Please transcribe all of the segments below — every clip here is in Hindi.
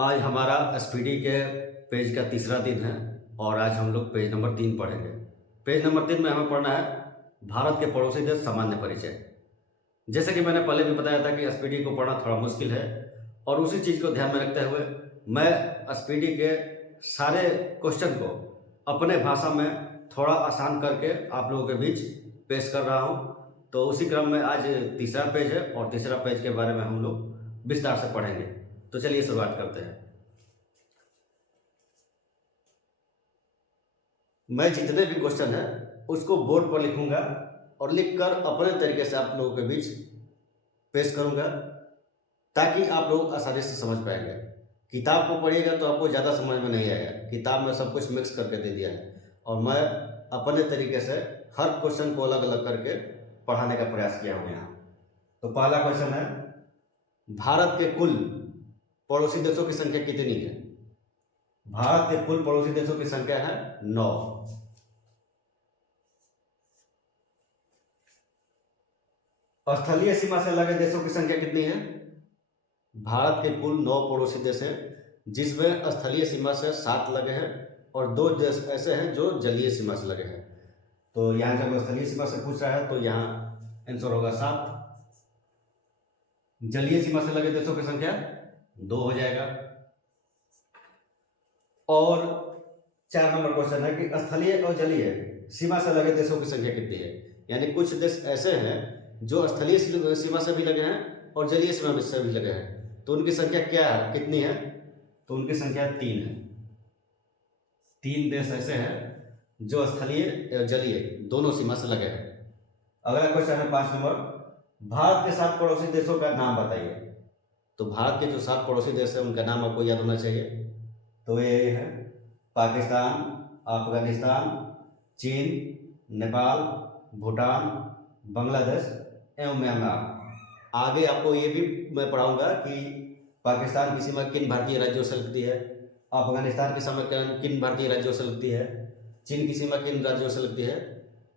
आज हमारा एसपीडी के पेज का तीसरा दिन है और आज हम लोग पेज नंबर 3 पढ़ेंगे। पेज नंबर 3 में हमें पढ़ना है भारत के पड़ोसी देश सामान्य परिचय। जैसे कि मैंने पहले भी बताया था कि एसपीडी को पढ़ना थोड़ा मुश्किल है और उसी चीज़ को ध्यान में रखते हुए मैं एसपीडी के सारे क्वेश्चन को अपने भाषा में थोड़ा आसान करके आप लोगों के बीच पेश कर रहा हूँ। तो उसी क्रम में आज तीसरा पेज है और तीसरा पेज के बारे में हम लोग विस्तार से पढ़ेंगे। तो चलिए शुरुआत करते हैं। मैं जितने भी क्वेश्चन है उसको बोर्ड पर लिखूंगा और लिखकर अपने तरीके से आप लोगों के बीच पेश करूंगा ताकि आप लोग आसानी से समझ पाएंगे। किताब को पढ़िएगा तो आपको ज़्यादा समझ में नहीं आएगा, किताब में सब कुछ मिक्स करके दे दिया है और मैं अपने तरीके से हर क्वेश्चन को अलग अलग करके पढ़ाने का प्रयास किया हूँ यहाँ। तो पहला क्वेश्चन है, भारत के कुल पड़ोसी देशों की संख्या कितनी है? भारत के कुल पड़ोसी देशों की संख्या है 9। स्थलीय सीमा से लगे देशों की संख्या कितनी है? भारत के कुल 9 पड़ोसी देश हैं जिसमें स्थलीय सीमा से 7 लगे हैं और 2 देश ऐसे हैं जो जलीय सीमा से लगे हैं। तो यहाँ जब स्थलीय सीमा से पूछ रहा है तो यहाँ आंसर होगा 7। जलीय सीमा से लगे देशों की संख्या 2 हो जाएगा। और 4 नंबर क्वेश्चन है कि स्थलीय और जलीय सीमा से लगे देशों की संख्या कितनी है? यानी कुछ देश ऐसे हैं जो स्थलीय सीमा से भी लगे हैं और जलीय सीमा से भी लगे हैं, तो उनकी संख्या क्या है, कितनी है? तो उनकी संख्या 3 है। 3 देश ऐसे हैं जो स्थलीय और जलीय दोनों सीमा से लगे हैं। अगला क्वेश्चन है 5 नंबर, भारत के 7 पड़ोसी देशों का नाम बताइए। तो भारत के जो 7 पड़ोसी देश है उनका नाम आपको याद होना चाहिए। तो ये है पाकिस्तान, अफगानिस्तान, चीन, नेपाल, भूटान, बांग्लादेश एवं म्यांमार। आगे आपको ये भी मैं पढ़ाऊंगा कि पाकिस्तान की सीमा किन भारतीय राज्यों से लगती है, अफगानिस्तान की सीमा किन भारतीय राज्यों से लगती है, चीन की सीमा किन राज्यों से लगती है।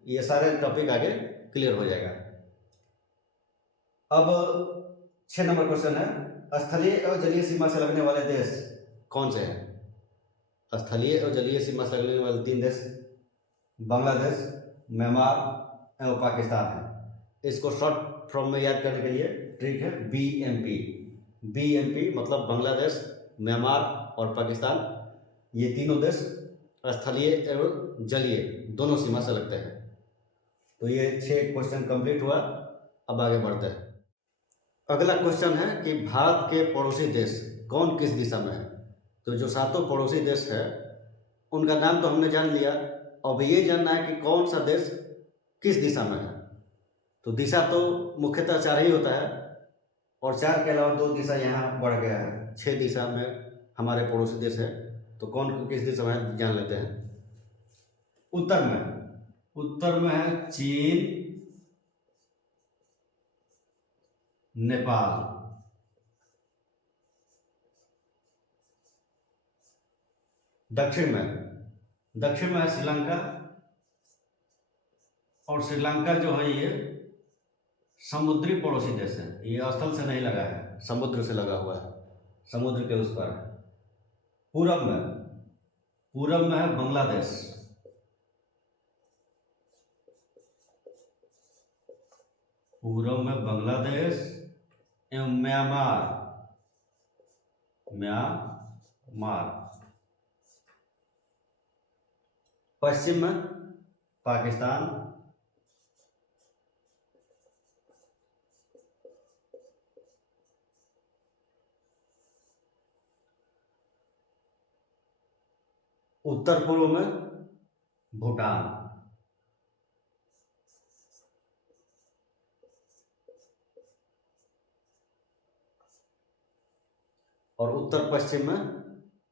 ये सारे टॉपिक आगे क्लियर हो जाएगा। अब 6 नंबर क्वेश्चन है, स्थलीय और जलीय सीमा से लगने वाले देश कौन से हैं? स्थलीय और जलीय सीमा से लगने वाले 3 देश बांग्लादेश, म्यांमार एवं पाकिस्तान है। इसको शॉर्ट फॉर्म में याद करने के लिए ट्रिक है BMP। BMP मतलब बांग्लादेश, म्यांमार और पाकिस्तान, ये तीनों देश स्थलीय एवं जलीय दोनों सीमा से लगते हैं। तो ये 6 क्वेश्चन कंप्लीट हुआ। अब आगे बढ़ते हैं। अगला क्वेश्चन है कि भारत के पड़ोसी देश कौन किस दिशा में है? तो जो 7 पड़ोसी देश है उनका नाम तो हमने जान लिया, अब ये जानना है कि कौन सा देश किस दिशा में है। तो दिशा तो मुख्यतः 4 ही होता है और 4 के अलावा 2 दिशा यहाँ बढ़ गया है। 6 दिशा में हमारे पड़ोसी देश है, तो कौन किस दिशा में है जान लेते हैं। उत्तर में है चीन, नेपाल। दक्षिण में है श्रीलंका, और श्रीलंका जो है ये समुद्री पड़ोसी देश है, ये स्थल से नहीं लगा है, समुद्र से लगा हुआ है, समुद्र के उस पर है। पूरब में है बांग्लादेश, पूरब में बांग्लादेश एवं म्यांमार। पश्चिम में पाकिस्तान, उत्तर पूर्व में भूटान, और उत्तर पश्चिम में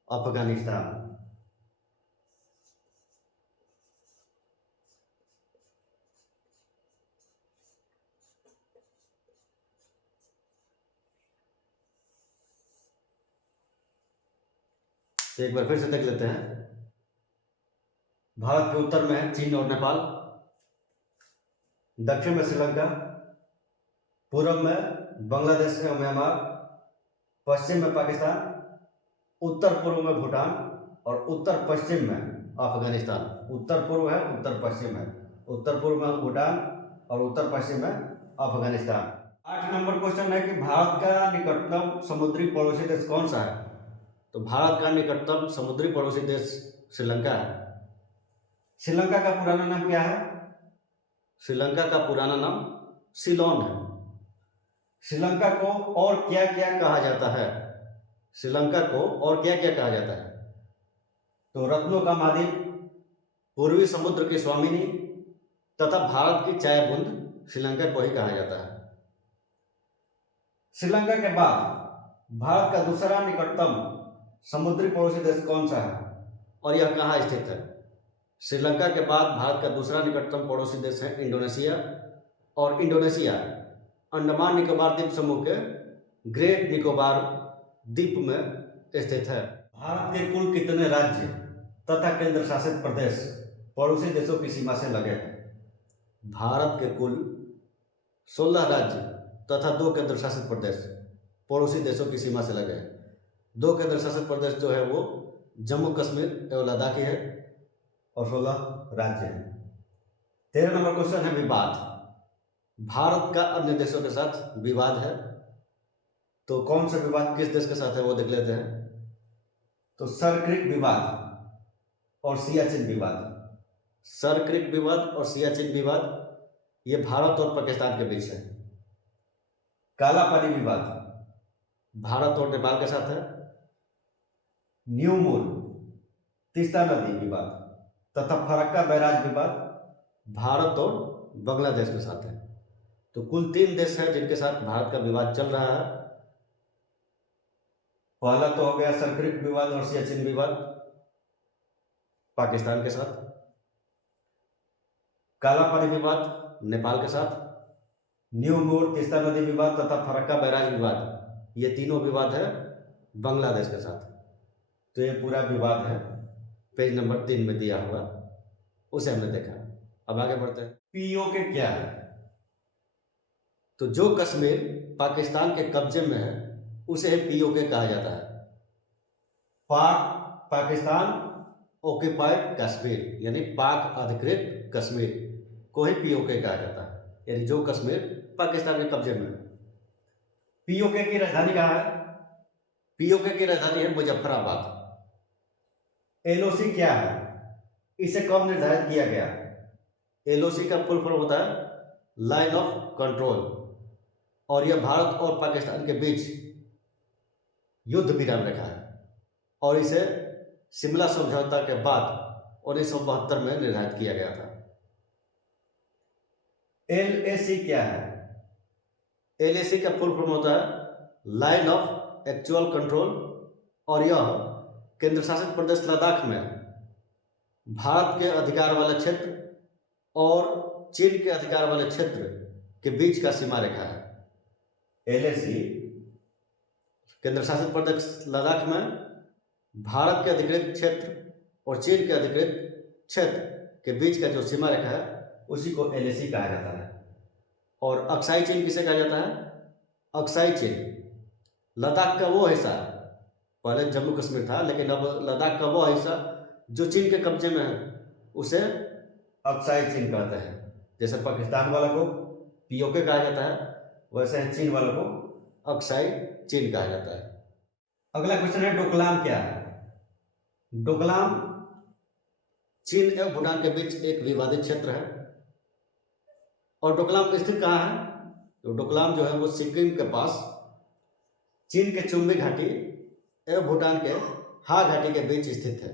अफगानिस्तान। तो एक बार फिर से देख लेते हैं। भारत के उत्तर में है चीन और नेपाल, दक्षिण में श्रीलंका, पूर्व में बांग्लादेश एवं म्यांमार, पश्चिम में पाकिस्तान उत्तर पूर्व में भूटान और उत्तर पश्चिम में अफगानिस्तान। उत्तर पूर्व है, उत्तर पश्चिम है। उत्तर पूर्व में भूटान और उत्तर पश्चिम में अफगानिस्तान। 8 नंबर क्वेश्चन है कि भारत का निकटतम समुद्री पड़ोसी देश कौन सा है? तो भारत का निकटतम समुद्री पड़ोसी देश श्रीलंका है। श्रीलंका का पुराना नाम क्या है? श्रीलंका का पुराना नाम सिलोन है। श्रीलंका को और क्या क्या कहा जाता है? श्रीलंका को और क्या क्या कहा जाता है? तो रत्नों का महाद्वीप, पूर्वी समुद्र की स्वामिनी तथा भारत की चाय बूंद श्रीलंका को ही कहा जाता है। श्रीलंका के बाद भारत का दूसरा निकटतम समुद्री पड़ोसी देश कौन सा है और यह कहाँ स्थित है? श्रीलंका के बाद भारत का दूसरा निकटतम पड़ोसी देश है इंडोनेशिया, और इंडोनेशिया अंडमान निकोबार द्वीप समूह के ग्रेट निकोबार द्वीप में स्थित है। भारत के कुल कितने राज्य तथा केंद्र शासित प्रदेश पड़ोसी देशों की सीमा से लगे हैं? भारत के कुल 16 राज्य तथा 2 केंद्र शासित प्रदेश पड़ोसी देशों की सीमा से लगे हैं। 2 केंद्र शासित प्रदेश जो है वो जम्मू कश्मीर एवं लद्दाख है, और 16 राज्य हैं। 13 नंबर क्वेश्चन है विवाद। भारत का अन्य देशों के साथ विवाद है, तो कौन सा विवाद किस देश के साथ है वो देख लेते हैं। तो सर क्रिक विवाद और सियाचिन विवाद। सर क्रिक विवाद और सियाचिन विवाद ये भारत और पाकिस्तान के बीच है। काला पानी विवाद भारत और नेपाल के साथ है। न्यू मूल तीस्ता नदी विवाद तथा फरक्का बैराज विवाद भारत और बांग्लादेश के साथ है। तो कुल 3 देश हैं जिनके साथ भारत का विवाद चल रहा है। पहला तो हो गया सरक्रिक विवाद और सियाचिन विवाद पाकिस्तान के साथ, काला पानी विवाद नेपाल के साथ, न्यू मूल तीस्ता नदी विवाद तथा फरक्का बैराज विवाद ये तीनों विवाद है बांग्लादेश के साथ। तो ये पूरा विवाद है पेज नंबर 3 में दिया हुआ, उसे हमने देखा। अब आगे बढ़ते हैं। पीओके क्या है? तो जो कश्मीर पाकिस्तान के कब्जे में है उसे पीओके कहा जाता है। पाकिस्तान ऑक्यूपाइड कश्मीर यानी पाक अधिकृत कश्मीर को ही पीओके कहा जाता है, यानी जो कश्मीर पाकिस्तान के कब्जे में है। पीओके की राजधानी कहाँ है? पीओके की राजधानी है मुजफ्फराबाद। एलओसी क्या है? इसे कब निर्धारित किया गया? एलओसी का फुल फॉर्म होता है लाइन ऑफ कंट्रोल, और यह भारत और पाकिस्तान के बीच युद्ध विराम रेखा है, और इसे शिमला समझौता के बाद 1972 में निर्धारित किया गया था। एलएसी क्या है? एलएसी का फुल फॉर्म होता है लाइन ऑफ एक्चुअल कंट्रोल, और यह केंद्र शासित प्रदेश लद्दाख में भारत के अधिकार वाले क्षेत्र और चीन के अधिकार वाले क्षेत्र के बीच का सीमा रेखा है। एलएसी केंद्र शासित प्रदेश लद्दाख में भारत के अधिकृत क्षेत्र और चीन के अधिकृत क्षेत्र के बीच का जो सीमा रेखा है उसी को एलएसी कहा जाता है। और अक्साई चीन किसे कहा जाता है? अक्साई चीन लद्दाख का वो हिस्सा, पहले जम्मू कश्मीर था लेकिन अब लद्दाख का वो हिस्सा जो चीन के कब्जे में है उसे अक्साई चीन कहते हैं। जैसे पाकिस्तान वाला को पीओके कहा जाता है, वैसे चीन वालों को अक्साई चीन कहा जाता है। अगला क्वेश्चन है डोकलाम क्या है? डोकलाम चीन एवं भूटान के बीच एक विवादित क्षेत्र है। और डोकलाम स्थित कहाँ है? तो डोकलाम जो है वो सिक्किम के पास चीन के चुम्बी घाटी एवं भूटान के हा घाटी के बीच स्थित है।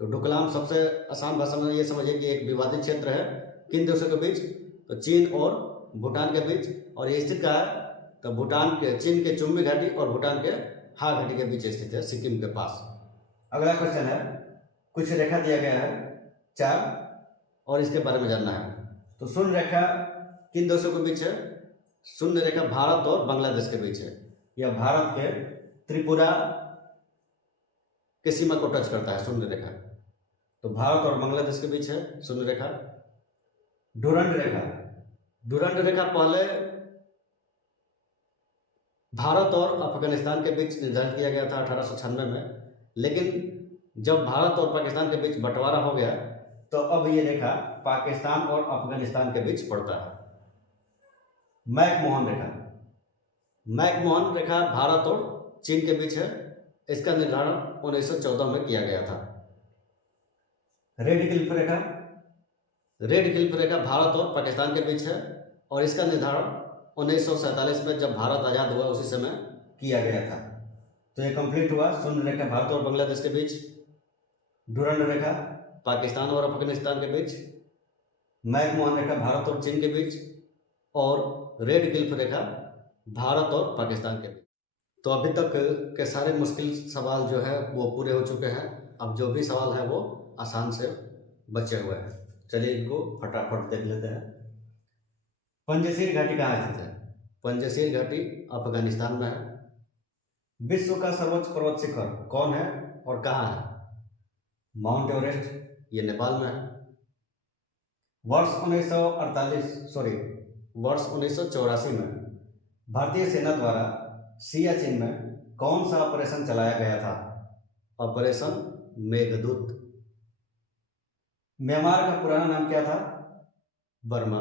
तो डोकलाम सबसे आसान भाषा में ये समझिए कि एक विवादित क्षेत्र है किन देशों के बीच? तो चीन और भूटान के बीच। और ये स्थित कहाँ है? तो भूटान के चीन के चुम्बी घाटी और भूटान के हा घाटी के बीच स्थित है, सिक्किम के पास। अगला क्वेश्चन है, कुछ रेखा दिया गया है 4 और इसके बारे में जानना है। तो शून्य रेखा किन देशों के बीच है? शून्य रेखा भारत और बांग्लादेश के बीच है। यह भारत के त्रिपुरा के सीमा को टच करता है शून्य रेखा। तो भारत और बांग्लादेश के बीच है शून्य रेखा। डुरंड रेखा, डुरंड रेखा पहले भारत और अफगानिस्तान के बीच निर्धारित किया गया था 1896 में, लेकिन जब भारत और पाकिस्तान के बीच बंटवारा हो गया तो अब ये रेखा पाकिस्तान और अफगानिस्तान के बीच पड़ता है। मैकमोहन रेखा, मैकमोहन रेखा भारत और चीन के बीच है। इसका निर्धारण 1914 में किया गया था। रेड क्लिफ रेखा, रेड क्लिफ रेखा भारत और पाकिस्तान के बीच है और इसका निर्धारण 1947 में जब भारत आज़ाद हुआ उसी समय किया गया था। तो ये कंप्लीट हुआ शून्य रेखा भारत और बांग्लादेश के बीच, डुरंड रेखा पाकिस्तान और अफगानिस्तान के बीच, मैकमोहन रेखा भारत और चीन के बीच और रेड क्लिफ रेखा भारत और पाकिस्तान के बीच। तो अभी तक के सारे मुश्किल सवाल जो है वो पूरे हो चुके हैं। अब जो भी सवाल है वो आसान से बचे हुए हैं। चलिए इनको फटाफट देख लेते हैं। पंजशीर घाटी कहाँ स्थित है? पंजशीर घाटी अफगानिस्तान में है। विश्व का सर्वोच्च पर्वत शिखर कौन है और कहाँ है? माउंट एवरेस्ट, ये नेपाल में है। वर्ष 1984 में भारतीय सेना द्वारा सियाचिन में कौन सा ऑपरेशन चलाया गया था? ऑपरेशन मेघदूत। म्यांमार का पुराना नाम क्या था? बर्मा।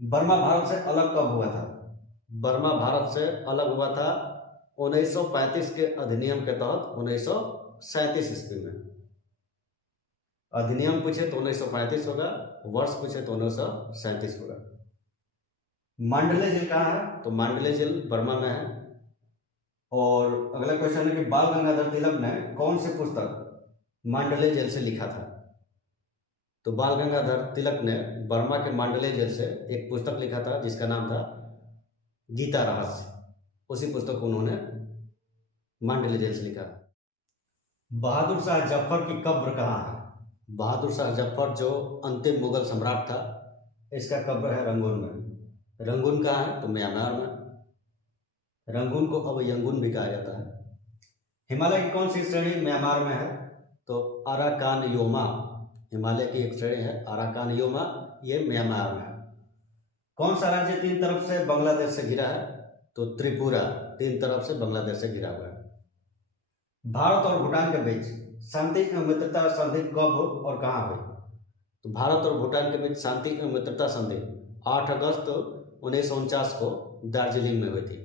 बर्मा भारत से अलग कब हुआ था? बर्मा भारत से अलग हुआ था 1935 के अधिनियम के तहत 1937 ईस्वी में। अधिनियम पूछे तो 1935 होगा, वर्ष पूछे तो 1937 होगा। मांडले झील कहाँ है? तो मांडले झील बर्मा में है। और अगला क्वेश्चन है कि बाल गंगाधर तिलक ने कौन सी पुस्तक मांडले झील से लिखा था? तो बाल गंगाधर तिलक ने बर्मा के मांडले झील से एक पुस्तक लिखा था जिसका नाम था गीता रहस्य। उसी पुस्तक को उन्होंने मांडले झील से लिखा। बहादुर शाह जफर की कब्र कहाँ है? बहादुर शाह जफर जो अंतिम मुगल सम्राट था, इसका कब्र है रंगून में। रंगून कहाँ है? तो म्यांमार में। रंगून को अब यंगून भी कहा जाता है। हिमालय की कौन सी श्रेणी म्यांमार में है? तो अराकान योमा हिमालय की एक श्रेणी है, अराकान योमा, ये म्यांमार में है। कौन सा राज्य तीन तरफ से बांग्लादेश से घिरा है? तो त्रिपुरा तीन तरफ से बांग्लादेश से घिरा हुआ है। भारत और भूटान के बीच शांति एवं मित्रता संधि कब और कहाँ हुई? तो भारत और भूटान के बीच शांति एवं मित्रता संधि 8 अगस्त 1949 को दार्जिलिंग में हुई थी।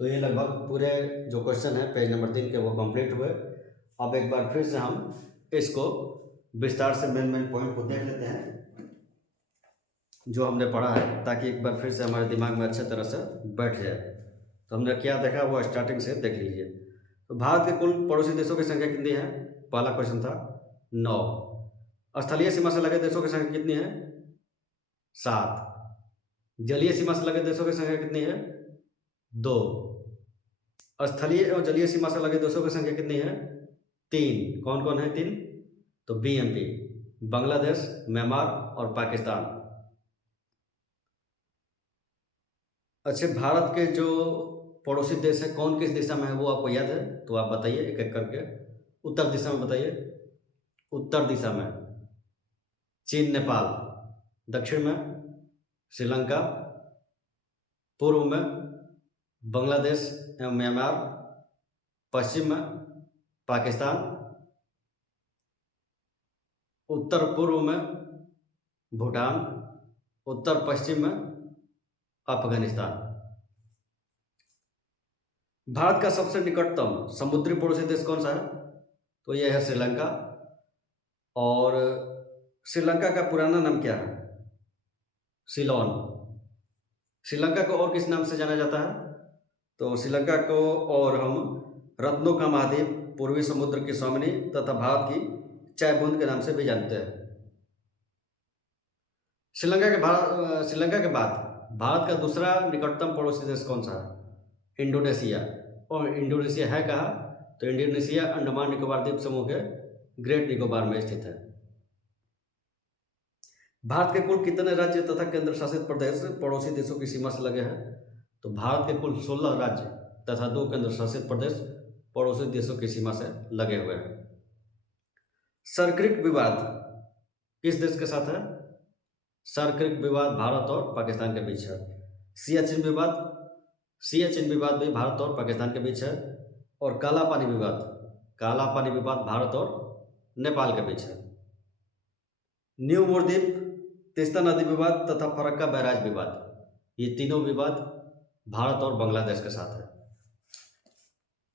तो ये लगभग पूरे जो क्वेश्चन है पेज नंबर 3 के वो कंप्लीट हुए। अब एक बार फिर से हम इसको विस्तार से मेन पॉइंट को देख लेते हैं जो हमने पढ़ा है, ताकि एक बार फिर से हमारे दिमाग में अच्छे तरह से बैठ जाए। तो हमने क्या देखा वो स्टार्टिंग से देख लीजिए। तो भारत के कुल पड़ोसी देशों की संख्या कितनी है? पहला क्वेश्चन था 9। स्थलीय सीमा से लगे देशों की संख्या कितनी है? 7। जलीय सीमा से लगे देशों की संख्या कितनी है? 2। स्थलीय और जलीय सीमा से लगे देशों की संख्या कितनी है? 3। कौन कौन है 3? तो BMP, बांग्लादेश, म्यांमार और पाकिस्तान। अच्छे, भारत के जो पड़ोसी देश है कौन किस दिशा में है वो आपको याद है? तो आप बताइए एक एक करके। उत्तर दिशा में बताइए। उत्तर दिशा में चीन नेपाल, दक्षिण में श्रीलंका, पूर्व में बांग्लादेश एवं म्यांमार, पश्चिम में पाकिस्तान, उत्तर पूर्व में भूटान, उत्तर पश्चिम में अफगानिस्तान। भारत का सबसे निकटतम समुद्री पड़ोसी देश कौन सा है? तो यह है श्रीलंका। और श्रीलंका का पुराना नाम क्या है? सिलोन। श्रीलंका को और किस नाम से जाना जाता है? तो श्रीलंका को और हम रत्नों का महाद्वीप, पूर्वी समुद्र की स्वामिनी तथा भारत की चाय बूंद के नाम से भी जानते हैं। श्रीलंका के बाद भारत का दूसरा निकटतम पड़ोसी देश कौन सा है? इंडोनेशिया। और इंडोनेशिया है कहाँ? तो इंडोनेशिया अंडमान निकोबार द्वीप समूह के ग्रेट निकोबार में स्थित है। भारत के कुल कितने राज्य तथा केंद्र शासित प्रदेश पड़ोसी देशों की सीमा से लगे हैं? तो भारत के कुल 16 राज्य तथा 2 केंद्र शासित प्रदेश पड़ोसी देशों की सीमा से लगे हुए हैं। सरक्रिक विवाद किस देश के साथ है? सरक्रिक विवाद भारत और पाकिस्तान के बीच है। सियाचिन विवाद सियाचिन विवाद भी भारत और पाकिस्तान के बीच है। और काला पानी विवाद भारत और नेपाल के बीच है। न्यू मोरद्वीप, तीस्ता नदी विवाद तथा फरक्का बैराज विवाद, ये तीनों विवाद भारत और बांग्लादेश के साथ है।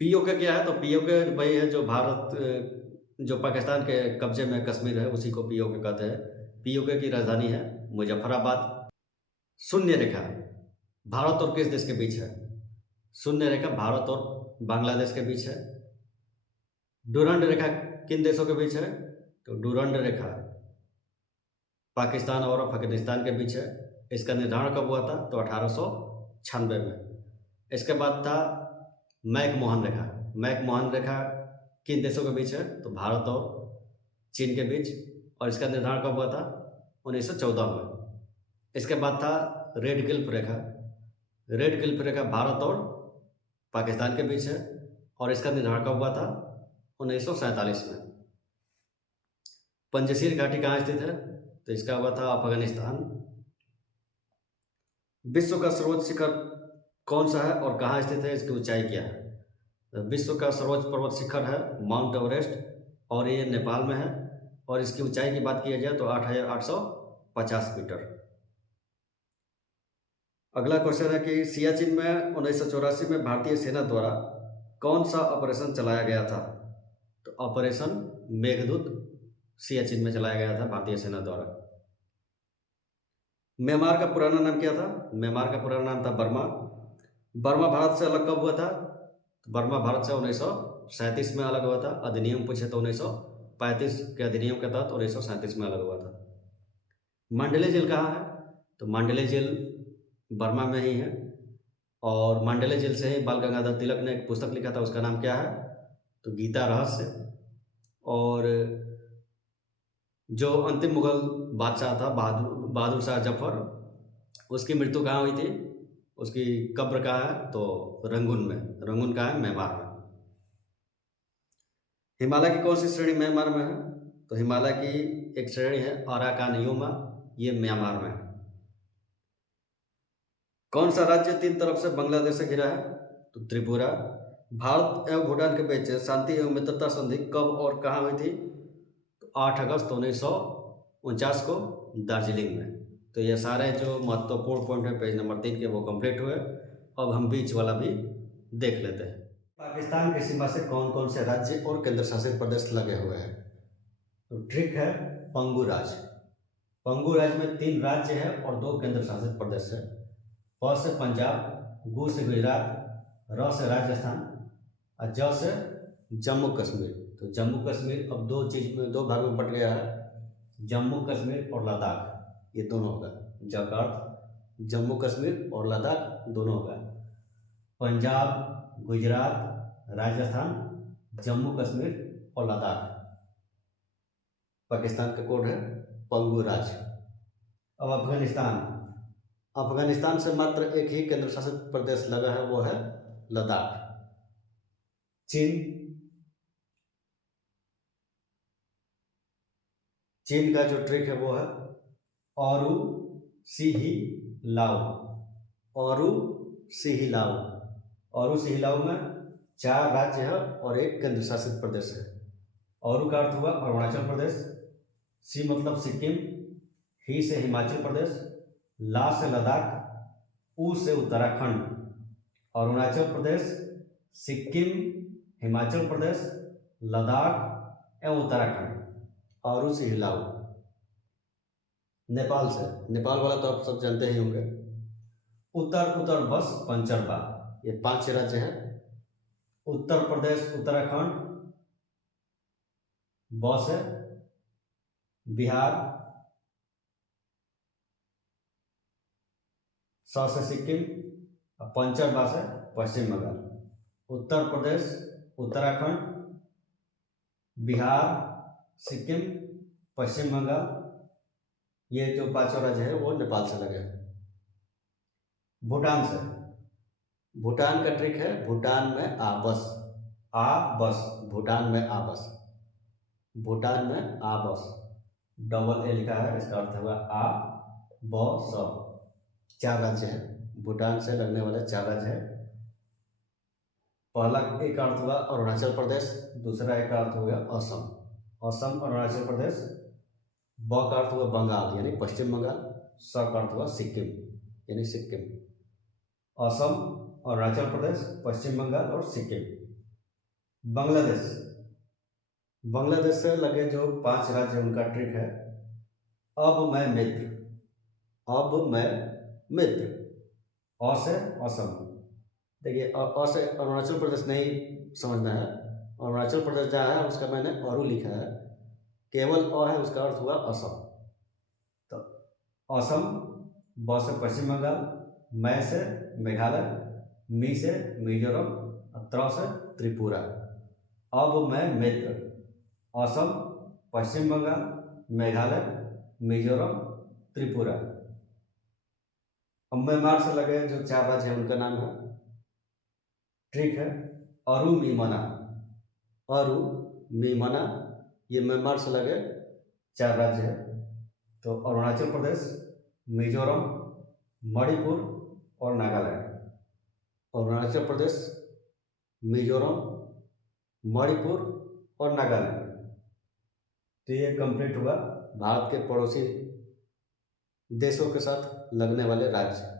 पीओके क्या है? तो पीओके वही है जो जो पाकिस्तान के कब्जे में कश्मीर है, उसी को पीओके कहते हैं। पीओके की राजधानी है मुजफ्फराबाद। शून्य रेखा भारत और किस देश के बीच है? शून्य रेखा भारत और बांग्लादेश के बीच है। डूरंड रेखा किन देशों के बीच है? तो डूरंड रेखा पाकिस्तान और अफगानिस्तान के बीच है। इसका निर्धारण कब हुआ था? तो 1896 में। इसके बाद था मैकमोहन रेखा किन देशों के बीच है? तो भारत और चीन के बीच। और इसका निर्धारण कब हुआ था? 1914 में। इसके बाद था रेड क्लिफ रेखा भारत और पाकिस्तान के बीच है। और इसका निर्धारण कब हुआ था? 1947 में। पंजशीर घाटी कहाँ स्थित है? तो इसका हुआ था अफगानिस्तान। विश्व का सर्वोच्च शिखर कौन सा है और कहाँ स्थित है? इसकी ऊंचाई क्या है? तो विश्व का सर्वोच्च पर्वत शिखर है माउंट एवरेस्ट, और ये नेपाल में है। और इसकी ऊंचाई की बात की जाए तो 8,850 मीटर। अगला क्वेश्चन है कि सियाचिन में 1984 में भारतीय सेना द्वारा कौन सा ऑपरेशन चलाया गया था? तो ऑपरेशन मेघदूत सियाचिन में चलाया गया था भारतीय सेना द्वारा। म्यांमार का पुराना नाम क्या था? म्यांमार का पुराना नाम था बर्मा। बर्मा भारत से अलग कब हुआ था? तो बर्मा भारत से 1937 में अलग हुआ था। अधिनियम पूछे तो 1935 के अधिनियम के तहत 1937 में अलग हुआ था। मांडले जेल कहाँ है? तो मांडले जेल बर्मा में ही है। और मांडले जेल से ही बाल गंगाधर तिलक ने एक पुस्तक लिखा था, उसका नाम क्या है? तो गीता रहस्य। और जो अंतिम मुगल बादशाह था बहादुर शाह जफर, उसकी मृत्यु कहाँ हुई थी? उसकी कब्र कहाँ है? तो रंगून में। रंगून कहाँ है? म्यांमार में। हिमालय की कौन सी श्रेणी म्यांमार में है? तो हिमालय की एक श्रेणी है अराकानयुमा, ये म्यांमार में है। कौन सा राज्य तीन तरफ से बांग्लादेश से घिरा है? तो त्रिपुरा। भारत एवं भूटान के बीच शांति एवं मित्रता संधि कब और कहाँ हुई थी? तो 8 अगस्त 1949 को दार्जिलिंग में। तो ये सारे जो महत्वपूर्ण पॉइंट है पेज नंबर 3 के वो कंप्लीट हुए। अब हम बीच वाला भी देख लेते हैं। पाकिस्तान की सीमा से कौन कौन से राज्य और केंद्र शासित प्रदेश लगे हुए हैं? तो ट्रिक है पंगु राज्य। पंगु राज्य में 3 राज्य है और 2 केंद्र शासित प्रदेश है। प से पंजाब, गु से गुजरात, र से राजस्थान और ज से जम्मू कश्मीर। तो जम्मू कश्मीर अब 2 भागों में बट गया है, जम्मू कश्मीर और लद्दाख, ये दोनों होगा। ज का अर्थ जम्मू कश्मीर और लद्दाख दोनों होगा। पंजाब, गुजरात, राजस्थान, जम्मू कश्मीर और लद्दाख। पाकिस्तान का कोड है पंगु राज्य। अब अफगानिस्तान से मात्र एक ही केंद्र शासित प्रदेश लगा है, वो है लद्दाख। चीन का जो ट्रिक है वो है औरू सिहिलाऊ। औरू सिहिलाऊ में 4 राज्य है और 1 केंद्र शासित प्रदेश है। औरू का अर्थ हुआ अरुणाचल प्रदेश, सी मतलब सिक्किम, ही से हिमाचल प्रदेश, ला से लद्दाख, ऊ से उत्तराखंड। अरुणाचल प्रदेश, सिक्किम, हिमाचल प्रदेश, लद्दाख एवं उत्तराखंड। औरू सिहिलाऊ। नेपाल वाला तो आप सब जानते ही होंगे। उत्तर बस पंचरबा, ये 5 राज्य हैं। उत्तर प्रदेश उत्तराखंड, ब से बिहार, स से सिक्किम, पंचरबा से पश्चिम बंगाल। उत्तर प्रदेश, उत्तराखंड, बिहार, सिक्किम, पश्चिम बंगाल, ये जो 5 राज्य है वो नेपाल से लगे हैं। भूटान का ट्रिक है भूटान में आबस। भूटान में आबस, डबल ए लिखा है, इसका अर्थ हुआ आ ब स। 4 राज्य है, भूटान से लगने वाले 4 राज्य है पहला एक का अर्थ हुआ अरुणाचल प्रदेश, दूसरा एक का अर्थ हो गया असम। असम अरुणाचल प्रदेश। ब का अर्थ हुआ बंगाल यानी पश्चिम बंगाल। स का अर्थ हुआ सिक्किम यानी सिक्किम। असम, अरुणाचल प्रदेश, पश्चिम बंगाल और सिक्किम। बांग्लादेश। बांग्लादेश से लगे जो 5 राज्य उनका ट्रिक है अब मैं मित्र। अब मैं मित्र। अ से असम। देखिए अ से अरुणाचल प्रदेश नहीं समझना है। अरुणाचल प्रदेश जहाँ है उसका मैंने अरु लिखा है, केवल अ है उसका अर्थ हुआ असम। तो असम, ब से पश्चिम बंगाल, मैं से मेघालय, मी से मिजोरम, त्र से त्रिपुरा। अब मैं मित्र। असम, पश्चिम बंगाल, मेघालय, मिजोरम, त्रिपुरा। अब म्यांमार से लगे जो 4 राज्य हैं उनका नाम है, ट्रिक है अरु मीमना। अरु मीमना, ये म्यांमार से लगे 4 राज्य है। तो अरुणाचल प्रदेश, मिजोरम, मणिपुर और नागालैंड। अरुणाचल प्रदेश, मिजोरम, मणिपुर और नागालैंड। तो ये कंप्लीट हुआ भारत के पड़ोसी देशों के साथ लगने वाले राज्य।